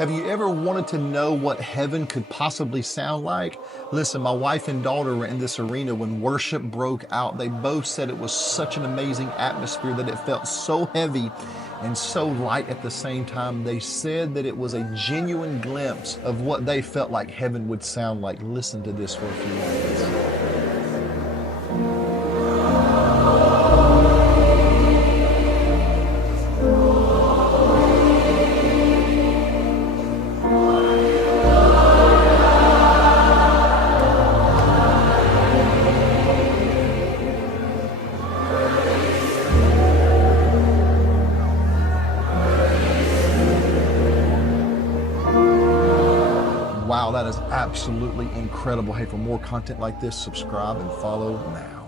Have you ever wanted to know what heaven could possibly sound like? Listen, my wife and daughter were in this arena when worship broke out. They both said it was such an amazing atmosphere that it felt so heavy and so light at the same time. They said that it was a genuine glimpse of what they felt like heaven would sound like. Listen to this for a few moments. Wow, that is absolutely incredible. Hey, for more content like this, subscribe and follow now.